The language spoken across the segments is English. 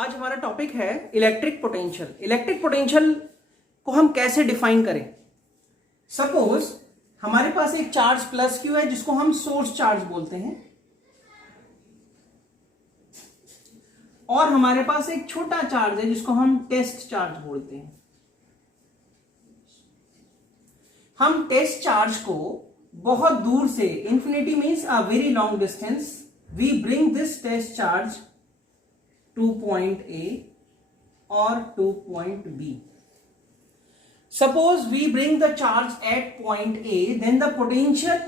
आज हमारा टॉपिक है इलेक्ट्रिक पोटेंशियल। इलेक्ट्रिक पोटेंशियल को हम कैसे डिफाइन करें। सपोज हमारे पास एक चार्ज प्लस क्यू है जिसको हम सोर्स चार्ज बोलते हैं, और हमारे पास एक छोटा चार्ज है जिसको हम टेस्ट चार्ज बोलते हैं। हम टेस्ट चार्ज को बहुत दूर से, infinity means a very long distance, we bring this test charge to point A or to point B. Suppose we bring the charge at point A, then the potential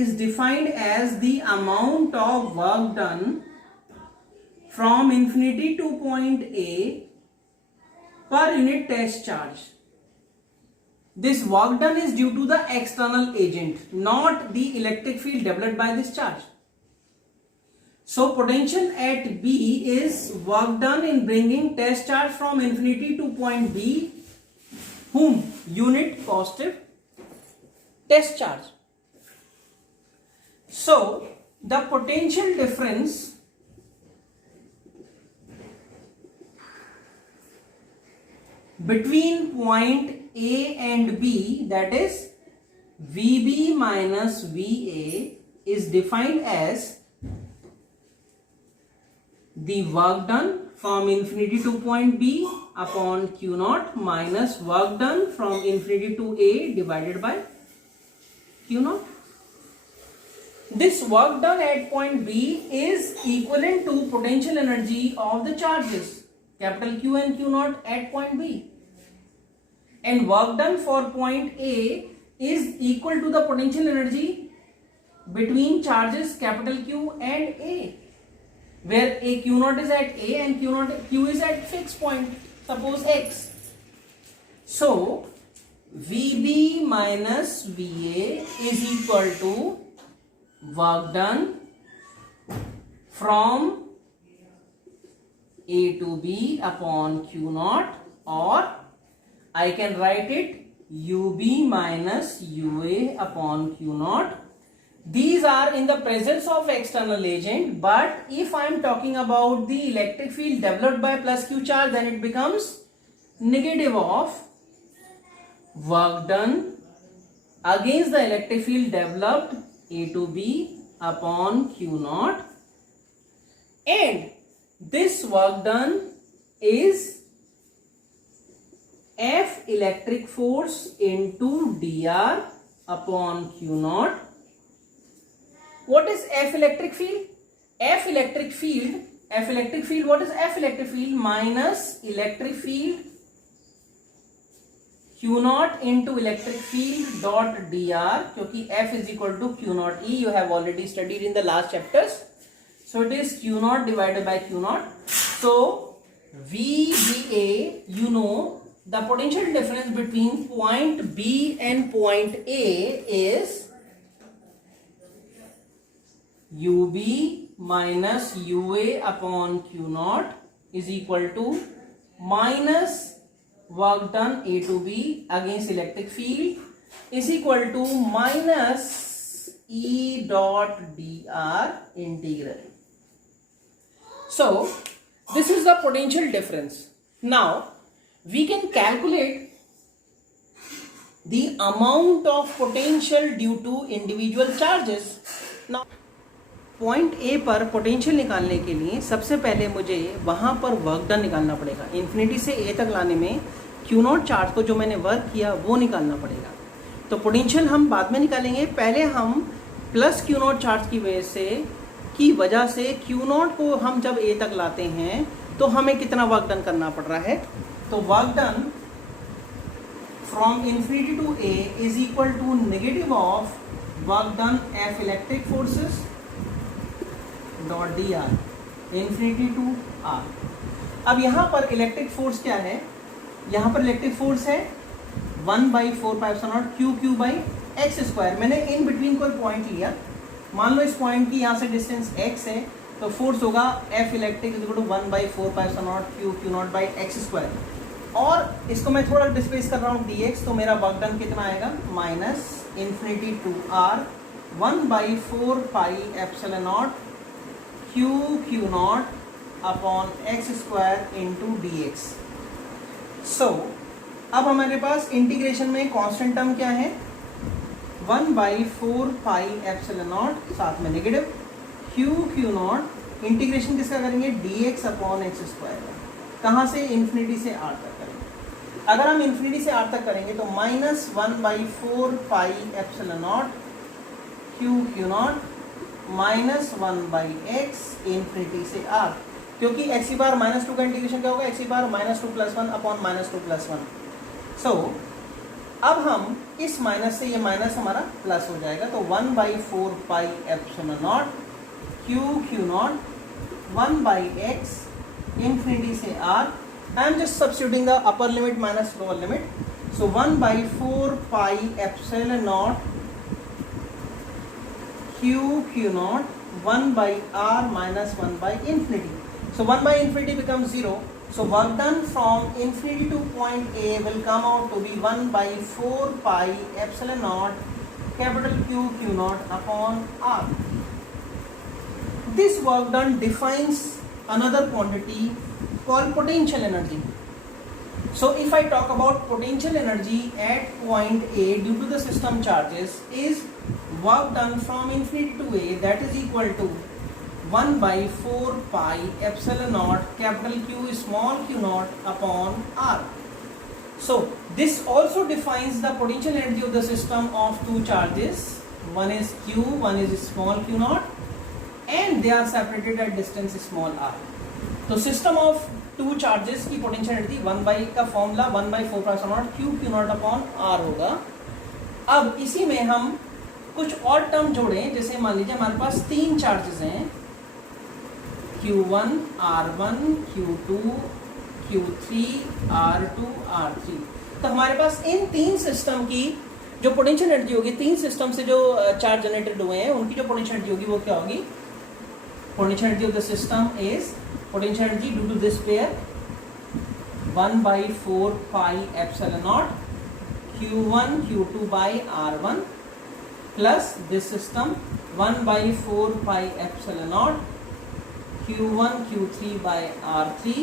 is defined as the amount of work done from infinity to point A per unit test charge. This work done is due to the external agent, not the electric field developed by this charge. So potential at B is work done in bringing test charge from infinity to point B, whom unit positive test charge. So the potential difference between point A and B, that is VB minus VA, is defined as the work done from infinity to point B upon Q naught minus work done from infinity to A divided by Q naught. This work done at point B is equivalent to potential energy of the charges capital Q and Q naught at point B, and work done for point A is equal to the potential energy between charges capital Q and A, where a Q naught is at A and Q is at fixed point, suppose X. So VB minus VA is equal to work done from A to B upon Q naught, or I can write it UB minus UA upon Q naught. These are in the presence of external agent, but if I am talking about the electric field developed by plus Q charge, then it becomes negative of work done against the electric field developed A to B upon Q naught, and this work done is F electric force into dr upon Q naught. What is F electric field? F electric field, what is F electric field? Minus electric field Q naught into electric field dot dr, क्योंकि F is equal to Q naught E, you have already studied in the last chapters. So it is Q naught divided by Q naught. So VBA, you know, the potential difference between point B and point A is UB minus UA upon Q naught is equal to minus work done A to B against electric field is equal to minus E dot dr integral. So this is the potential difference. Now we can calculate the amount of potential due to individual charges. Now point A पर potential निकालने के लिए सबसे पहले मुझे वहां पर work done निकालना पड़ेगा। इन्फिनिटी से ए तक लाने में क्यू नॉट चार्ज को जो मैंने वर्क किया वो निकालना पड़ेगा। तो पोटेंशियल हम बाद में निकालेंगे, पहले हम प्लस क्यू नॉट चार्ज की वजह से क्यू नॉट को हम जब ए तक लाते हैं तो हमें कितना वर्क डन करना पड़ रहा है। तो work done from infinity to A is equal to negative of work done F electric forces dot D R infinity to R. अब यहां पर इलेक्ट्रिक फोर्स क्या है? यहां पर इलेक्ट्रिक फोर्स है 1/4πε0 क्यू बाई एक्स स्क्वायर। मैंने इन बिटवीन कोई पॉइंट लिया, मान लो इस पॉइंट की यहां से डिस्टेंस x है, तो फोर्स होगा F electric is equal to 1/4πε0 q naught by x square, और इसको मैं थोड़ा डिस्प्लेस कर रहा हूँ dx, तो मेरा वर्क डन कितना आएगा? Minus infinity to r 1/4πε0 q naught upon x square into d x. So अब हमारे पास इंटीग्रेशन में कांस्टेंट टर्म क्या है, 1/4 पाई एप्सिलॉन नॉट, साथ में नेगेटिव क्यू नॉट, इंटीग्रेशन किसका करेंगे, D x upon x square. कहाँ से, इन्फिनिटी से आर तक करेंगे। अगर हम इन्फिनिटी से आर तक करेंगे तो -1/4 pi epsilon not Q not -1/x infinity से आर, क्योंकि x बार -2 का इंटीग्रेशन क्या होगा, x बार -2 + 1 अपॉन -2 + 1। सो अब हम इस माइनस से ये माइनस हमारा प्लस हो जाएगा, तो 1/4 pi epsilon not Q not 1/x infinity से r। I am just substituting the upper limit minus lower limit, so 1/4 pi epsilon not Q not 1/r minus 1/infinity. So 1/infinity becomes 0. So work done from infinity to point A will come out to be 1/4 pi epsilon naught capital Q naught upon R. This work done defines another quantity called potential energy. So if I talk about potential energy at point A due to the system charges is work done from infinity to A, that is equal to 1/4 pi epsilon naught capital Q small q naught upon R. So this also defines the potential energy of the system of two charges, one is Q, one is small q naught, and they are separated at distance small r. तो system of two charges की potential energy 1 का formula 1/4 pi epsilon naught q naught upon R होगा। अब इसी में हम कुछ और टर्म जोड़ें, जैसे मान लीजिए हमारे पास तीन चार्जेस हैं, Q1 R1 Q2 Q3 R2 R3। तो हमारे पास इन तीन सिस्टम की जो पोटेंशियल एनर्जी होगी, तीन सिस्टम से जो चार्ज जनरेटेड हुए हैं उनकी जो पोटेंशियल एनर्जी होगी वो क्या होगी, potential energy of the system is potential energy due to this pair 1/4 pi epsilon naught Q1 Q2 by R1 plus this system 1/4 pi epsilon naught Q1 Q3 by R3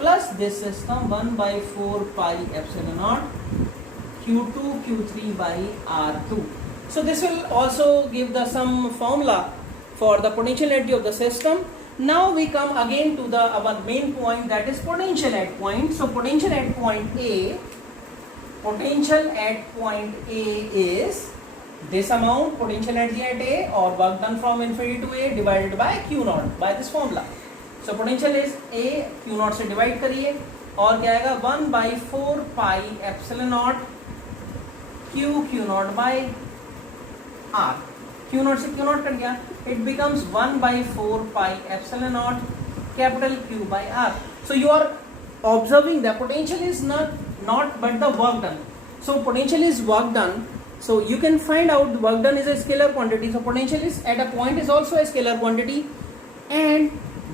plus this system 1/4 pi epsilon naught Q2 Q3 by R2. So this will also give the some formula for the potential energy of the system. Now we come again to the our main point, that is potential at point. So potential at point A is this amount potential energy at A or work done from infinity to A divided by Q naught by this formula. So potential is A, Q naught से divide करिए और क्या आएगा 1/4 pi epsilon naught Q naught by R. Q naught से Q naught cut गया, it becomes 1/4 pi epsilon naught capital Q by R. So you are observing the potential is not but the work done. So potential is work done. So you can find out work done is a scalar quantity. So potential is at a point is also a scalar quantity, and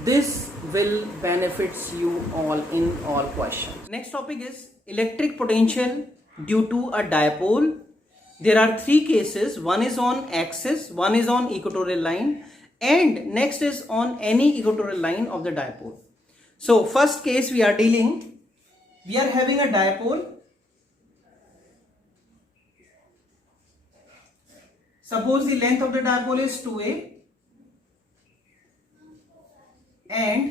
this will benefits you all in all questions. Next topic is electric potential due to a dipole. There are three cases. One is on axis, one is on equatorial line, and next is on any equatorial line of the dipole. So first case we are having a dipole. Suppose the length of the dipole is 2a and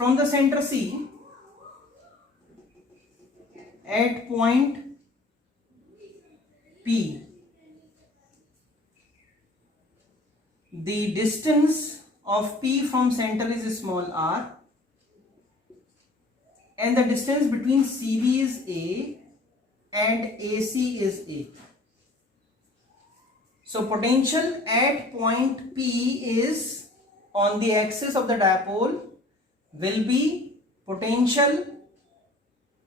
from the center C at point P, the distance of P from center is small r and the distance between CB is A and AC is A. So potential at point P is on the axis of the dipole will be potential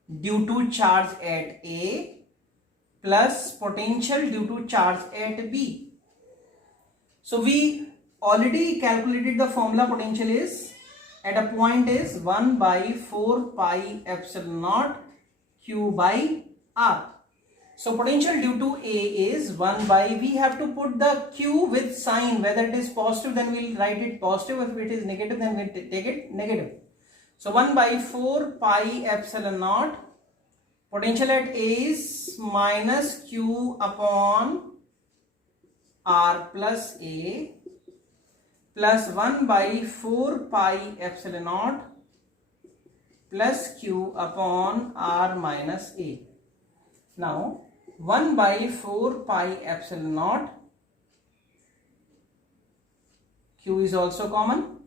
due to charge at A plus potential due to charge at B. So we already calculated the formula. Potential is at a point is 1/4 pi epsilon naught Q by R. So potential due to A is 1 by, we have to put the Q with sign, whether it is positive then we'll write it positive, if it is negative then we'll take it negative. So 1 by 4 pi epsilon naught, potential at A is minus Q upon R plus A plus 1 by 4 pi epsilon naught plus Q upon R minus A. Now 1 by 4 pi epsilon naught, Q is also common,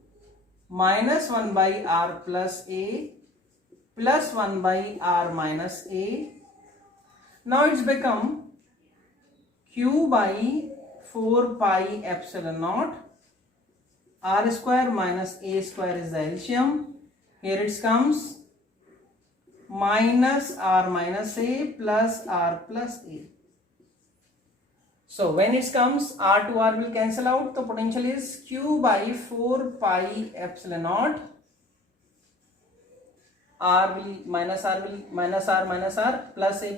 minus 1 by R plus A plus 1 by R minus A. Now it's become Q by 4 pi epsilon naught, R square minus A square is the LCM. Here it comes minus R minus A plus R plus A. So when it comes, R to R will cancel out. The potential is Q by 4 pi epsilon naught. R will minus R minus R plus A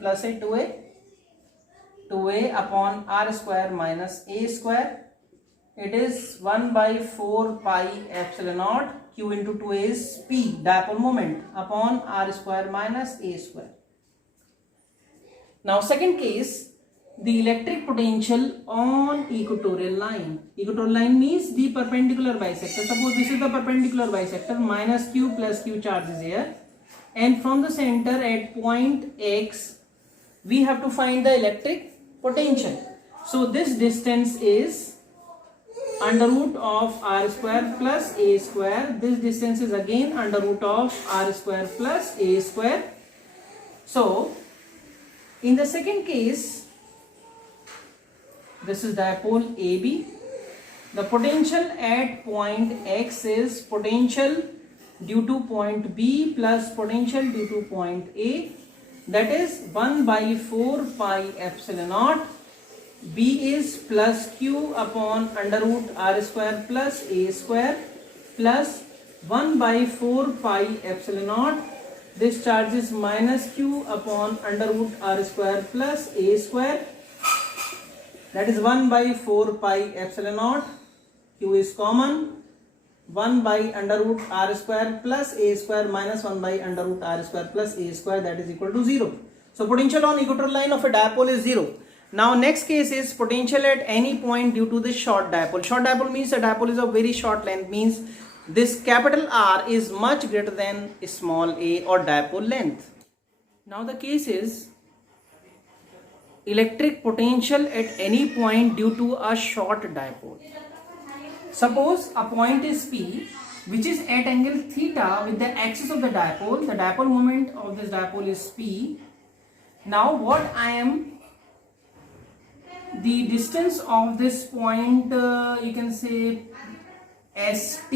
2A upon R square minus A square. It is 1 by 4 pi epsilon naught. Q into 2A is P, dipole moment, upon R square minus A square. Now second case, the electric potential on equatorial line. Equatorial line means the perpendicular bisector. Suppose this is the perpendicular bisector, minus Q plus Q charge is here, and from the center at point X we have to find the electric potential. So this distance is under root of R square plus A square. This distance is again under root of R square plus A square. So in the second case, this is dipole AB. The potential at point X is potential due to point B plus potential due to point A, that is 1 by 4 pi epsilon naught. B is plus Q upon under root R square plus A square plus 1 by 4 pi epsilon naught. This charge is minus Q upon under root R square plus A square, that is 1 by 4 pi epsilon naught. Q is common, 1 by under root R square plus A square minus 1 by under root R square plus A square, that is equal to 0. So potential on equatorial line of a dipole is 0. Now next case is potential at any point due to this short dipole. Short dipole means a dipole is of very short length, means this capital R is much greater than small a or dipole length. Now the case is electric potential at any point due to a short dipole. Suppose a point is P which is at angle theta with the axis of the dipole. The dipole moment of this dipole is P. Now what I am, the distance of this point, you can say ST,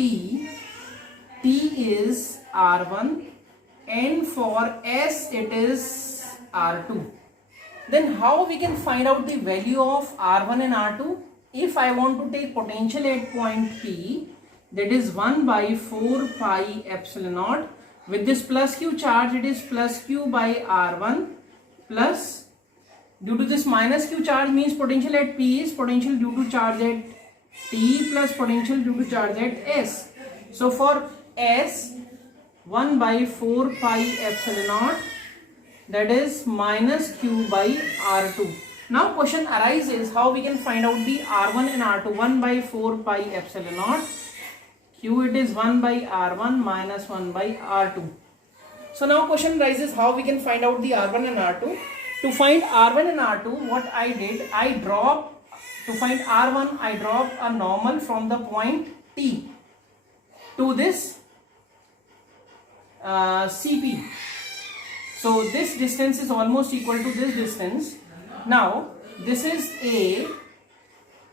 T is R1 and for S it is R2. Then how we can find out the value of R1 and R2? If I want to take potential at point P, that is 1 by 4 pi epsilon naught. With this plus Q charge, it is plus Q by R1 plus, due to this minus Q charge means potential at P is potential due to charge at T plus potential due to charge at S. So for S, 1 by 4 pi epsilon naught, that is minus Q by R2. Now question arises how we can find out the R1 and R2. 1 by 4 pi epsilon naught, Q it is 1 by R1 minus 1 by R2. So now question arises how we can find out the R1 and R2. To find R1 and R2, what I did, to find R1, I drop a normal from the point T to this CP. So this distance is almost equal to this distance. Now this is A.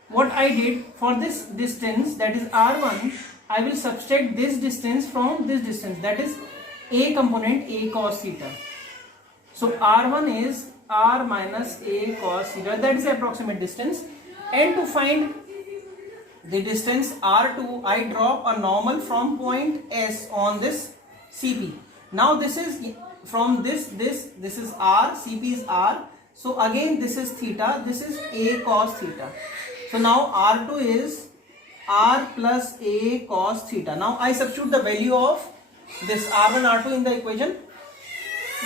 What I did, for this distance, that is R1, I will subtract this distance from this distance, that is A component A cos theta. So R1 is R minus A cos theta, that is the approximate distance. And to find the distance R2, I drop a normal from point S on this CP. Now this is from this is R, CP is R. So again this is theta, this is a cos theta. So now R2 is R plus a cos theta. Now I substitute the value of this R1 R2 in the equation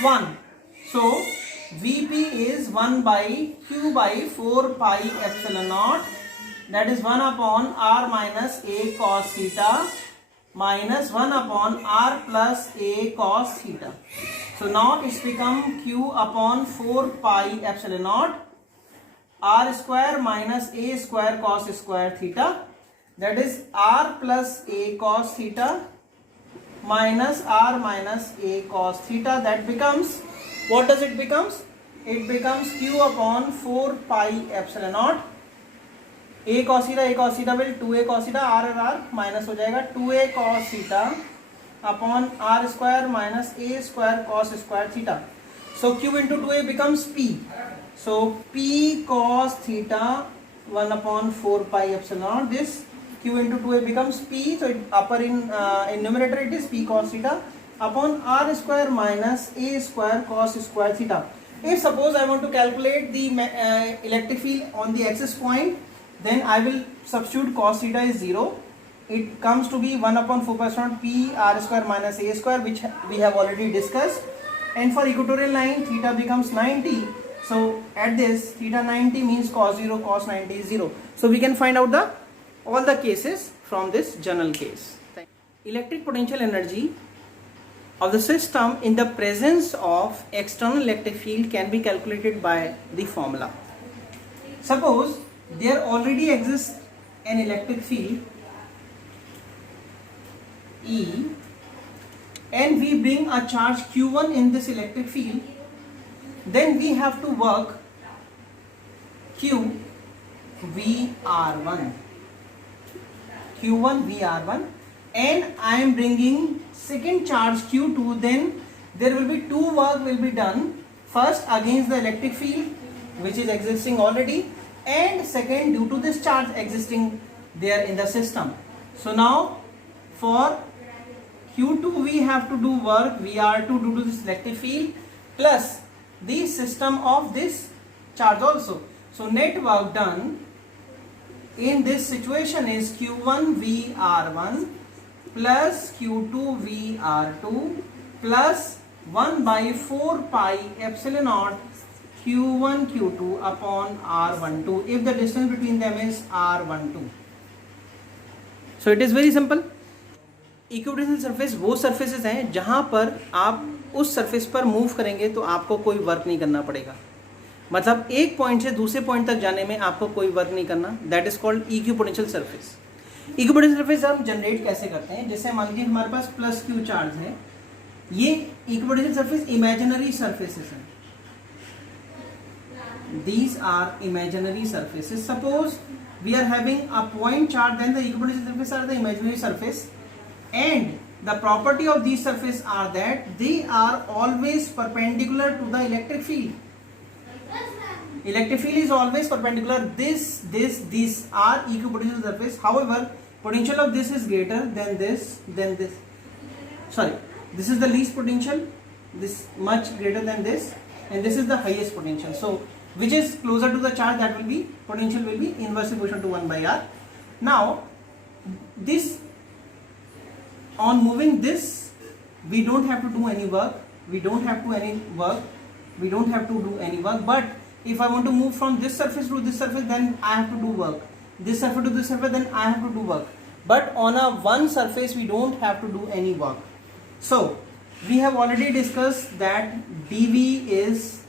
1. So Vp is 1 by Q by 4 pi epsilon naught, that is 1 upon R minus a cos theta minus 1 upon R plus a cos theta. So now it's become Q upon 4 pi epsilon naught R square minus a square cos square theta, that is R plus a cos theta minus R minus a cos theta. That becomes, what does it becomes? It becomes Q upon 4 pi epsilon naught a cos theta will 2a cos theta, R minus हो जाएगा 2a cos theta upon R square minus a square cos square theta. So Q into 2a becomes P. So P cos theta 1 upon 4 pi epsilon naught. This Q into 2a becomes P. So upper in numerator it is P cos theta upon R square minus a square cos square theta. If suppose I want to calculate the electric field on the axis point, then I will substitute cos theta is 0. It comes to be 1 upon 4 pi epsilon P R square minus a square, which we have already discussed. And for equatorial line, theta becomes 90. So at this, theta 90 means cos 0, cos 90 is 0. So we can find out all the cases from this general case. Electric potential energy of the system in the presence of external electric field can be calculated by the formula. Suppose there already exists an electric field E and we bring a charge Q1 in this electric field, then we have to work Q VR1, Q1 VR1, and I am bringing second charge Q2. Then there will be two work will be done, first against the electric field which is existing already, and second due to this charge existing there in the system. So now for Q2 we have to do work VR2 due to this electric field plus the system of this charge also. So net work done in this situation is Q1 VR1 plus Q2 VR2 plus 1 by 4 pi epsilon naught Q1 Q2 upon R12 if the distance between them is R12. So it is very simple. Equipotential surface वो surfaces हैं जहां पर आप उस surface पर move करेंगे तो आपको कोई वर्क नहीं करना पड़ेगा, मतलब एक पॉइंट से दूसरे पॉइंट तक जाने में आपको कोई वर्क नहीं करना. That is called equipotential surface. Equipotential surface हम जनरेट कैसे करते हैं? जैसे मान लीजिए हमारे पास प्लस क्यू चार्ज है, ये इक्विपोटेंशियल सरफेस इमेजिनरी सरफेसेस हैं. These are imaginary surfaces. Suppose we are having a point charge, then the equipotential surface are the imaginary surface, and the property of these surfaces are that they are always perpendicular to the electric field. Electric field is always perpendicular. These are equipotential surface. However, potential of this is greater than this. Sorry, this is the least potential. This much greater than this, and this is the highest potential. So which is closer to the charge, that will be potential will be inversely proportional to 1 by r. Now this, on moving this, we don't have to do any work. We don't have to do any work. But if I want to move from this surface to this surface, then I have to do work. This surface to this surface, then I have to do work. But on a one surface, we don't have to do any work. So we have already discussed that dV is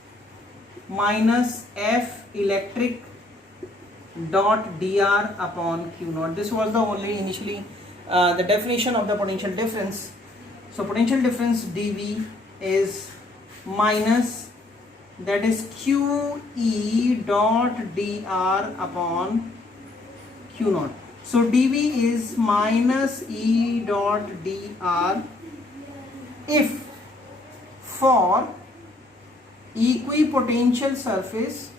minus F electric dot dr upon q naught. This was the only initially the definition of the potential difference. So potential difference dV is minus, that is q e dot dr upon q naught. So dV is minus e dot dr if for equipotential surface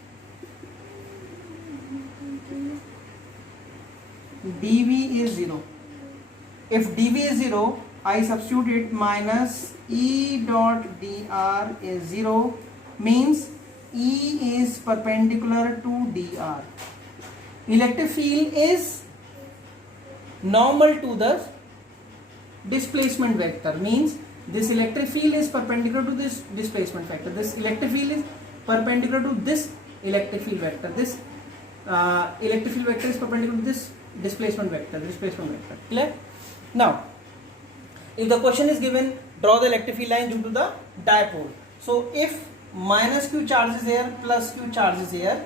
dV is 0. If dV is 0, I substitute it minus e dot dr is 0, means E is perpendicular to dr. Electric field is normal to the displacement vector, means this electric field is perpendicular to this displacement vector. This electric field is perpendicular to this electric field vector. This electric field vector is perpendicular to this displacement vector. Clear? Now, if the question is given, draw the electric field line due to the dipole. So if minus q charge is here, plus q charge is here,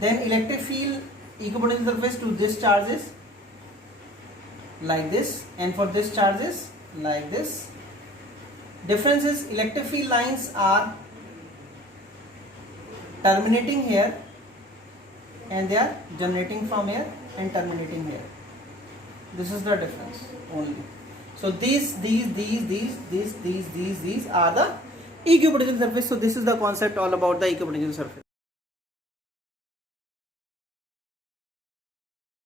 then electric field equipotential surface to this charge is like this, and for this charge is like this. Difference is electric field lines are terminating here and they are generating from here and terminating here. This is the difference only. So these are the equipotential surface. So this is the concept all about the equipotential surface.